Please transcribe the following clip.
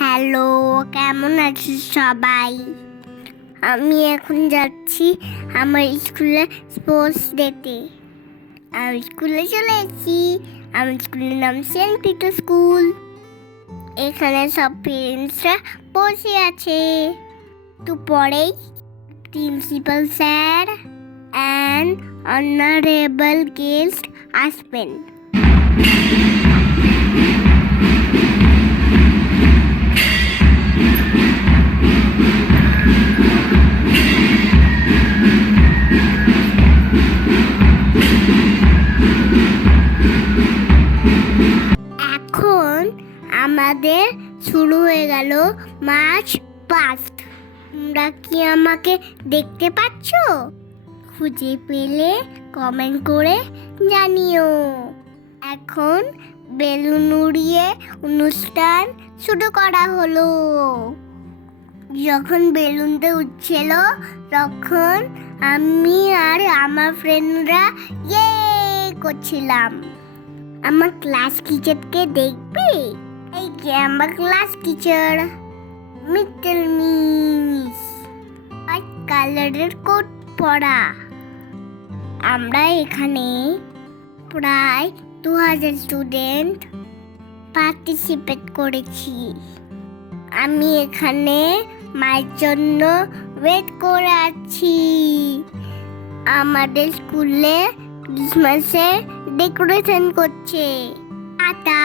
Hello, কেমন আছিস সবাই? আমি এখন যাচ্ছি আমার স্কুলে স্পোর্টস ডেতে। আমি স্কুলে চলে এসেছি। আমার স্কুলের নাম সেন্ট পিটার স্কুল। এখানে সব পেরেন্টসরা বসে আছে। তো পরেই principal sir and honourable guest আসবেন। এখন আমাদের শুরু হয়ে গেল মার্চ পাস্ট। তোমরা কি আমাকে দেখতে পাচ্ছ? খুঁজে পেলে কমেন্ট করে জানিও। এখন বেলুন উড়িয়ে অনুষ্ঠান শুরু করা হলো। যখন বেলুনটা উঠছিল তখন আমি আর আমার ফ্রেন্ডরা ইয়ে করছিলাম। আমার ক্লাস টিচারকে দেখবে? এই যে আমার class teacher, middle miss, white কালারের কোট পরা। আমরা এখানে প্রায় 2000 স্টুডেন্ট পার্টিসিপেট করেছি। আমি এখানে মায়ের জন্য ওয়েট করে আছি। আমাদের স্কুলে ক্রিসমাসে ডেকোরেশন করছে। টাটা।